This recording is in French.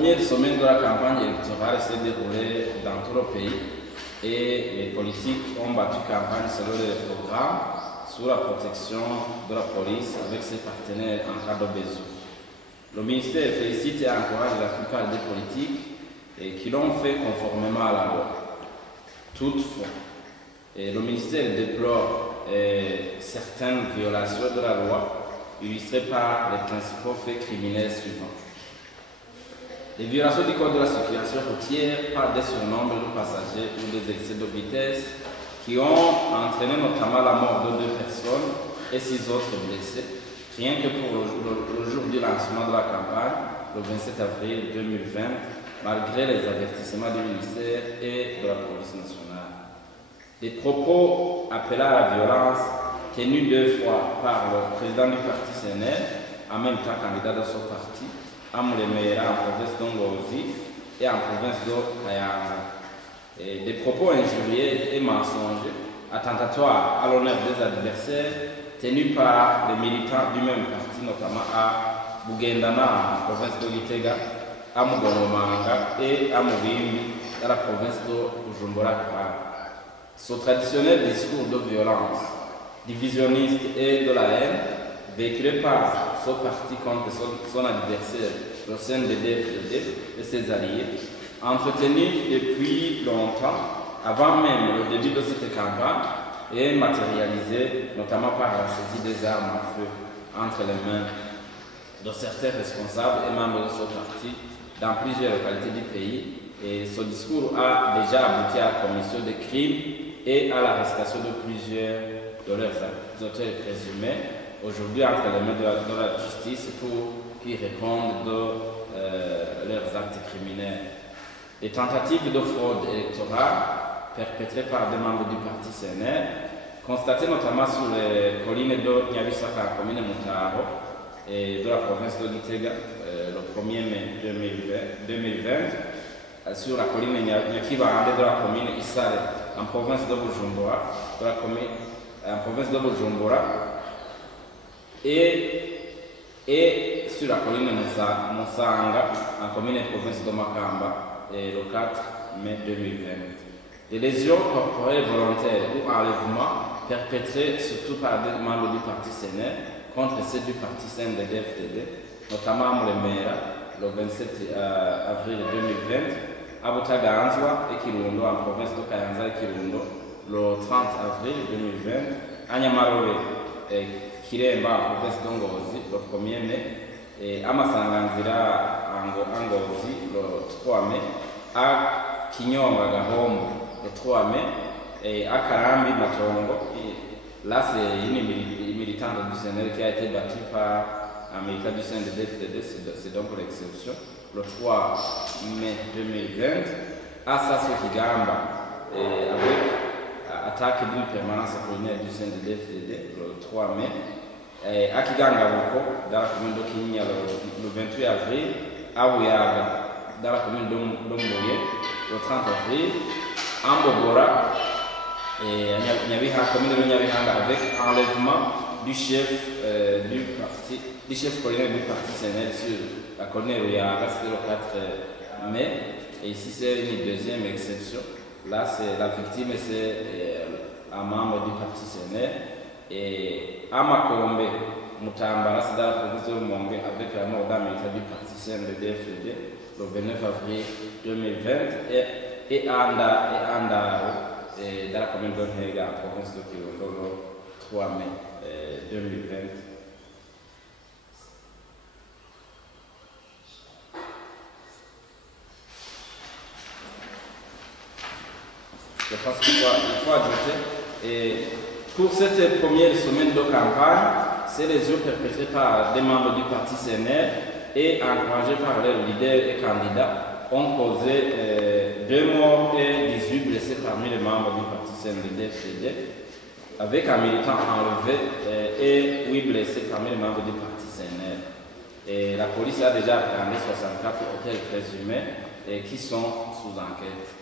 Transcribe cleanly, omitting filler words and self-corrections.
première semaine de la campagne électorale s'est déroulée dans tout le pays et les politiques ont battu campagne selon les programmes sous la protection de la police avec ses partenaires en cas de besoin. Le ministère félicite et encourage la plupart des politiques qui l'ont fait conformément à la loi. Toutefois, le ministère déplore certaines violations de la loi illustrées par les principaux faits criminels suivants. Les violations du code de la circulation routière par des surnombres de passagers ou des excès de vitesse qui ont entraîné notamment la mort de 2 personnes et 6 autres blessés, rien que pour le jour du lancement de la campagne, le 27 avril 2020, malgré les avertissements du ministère et de la police nationale. Des propos appelant à la violence tenus 2 fois par le président du parti CNL, en même temps candidat de son parti, à Moulemera en province d'Ongozi et en province de Kayanza. Des propos injurieux et mensongers, attentatoires à l'honneur des adversaires, tenus par les militants du même parti, notamment à Bugendana en province de Gitega, à Mugomomanga et à Mubimbi dans la province de Bujumbura. Ce traditionnel discours de violence, divisionniste et de la haine, véhiculé par son parti contre son adversaire, le CNDD-FDD et ses alliés, entretenu depuis longtemps, avant même le début de cette campagne, et matérialisé notamment par la saisie des armes à feu entre les mains de certains responsables et membres de son parti dans plusieurs localités du pays. Et ce discours a déjà abouti à la commission de crimes et à l'arrestation de plusieurs de leurs auteurs présumés, aujourd'hui entre les mains de la justice pour qu'ils répondent de leurs actes criminels. Les tentatives de fraude électorale perpétrées par des membres du parti CNL, constatées notamment sur les collines de Nyabisaka, commune Mutaro, et de la province de Gitega, le 1er mai 2020, sur la colline Nyakibande de la commune Isare, en province de Bujumbura, et sur la colline Musanga, en commune et province de Makamba, le 4 mai 2020. Des lésions corporelles volontaires ou enlèvements perpétrés surtout par des membres du parti CNL contre ceux du parti CNDD-FDD, notamment à Moulemera, le 27 avril 2020, à Butaganzwa et Kirundo, en province de Kayanza et Kirundo, le 30 avril 2020, à Nyamarobe et Kiremba, en province d'Ongozi, le 1er mai, et à Masanganzira, en Ngozi, le 3 mai, à Kinyonga Gahombo, le 3 mai, et à Karambi Matongo. Là, c'est une militante du CNL qui a été battue par un militant du CNDD-FDD, c'est donc l'exception, le 3 mai 2020, à Sasso Kigamba, avec attaque d'une permanence collinaire du CNDD-FDD, le 3 mai, et à Kigangaboko, dans la commune de Kinya, le 28 avril, à Ouyaga, dans la commune d'Omboye, le 30 avril, à Mbogora, et à Nyabiha, commune de Nyabihanga, avec enlèvement du chef collinaire du parti CNL sur la colline Ouyaga, c'était le 4 mai, et ici c'est une deuxième exception. Là, c'est la victime, c'est un membre du parti CNL, et à Makombe, Mutambara, c'est dans la province de Mongbe, avec la mort d'un militant du parti CNDD-FDD, le 29 avril 2020, et Andaro, dans la commune de Nhega, en province de Kirundo, le 3 mai 2020. Je pense qu'il faut ajouter. Et pour cette première semaine de campagne, ces lésions perpétrées par des membres du parti CNL et encouragées par leurs leaders et candidats ont causé 2 morts et 18 blessés parmi les membres du parti CNDD-FDD, avec un militant enlevé et 8 blessés parmi les membres du parti CNL. Et la police a déjà appréhendé 64 auteurs présumés qui sont sous enquête.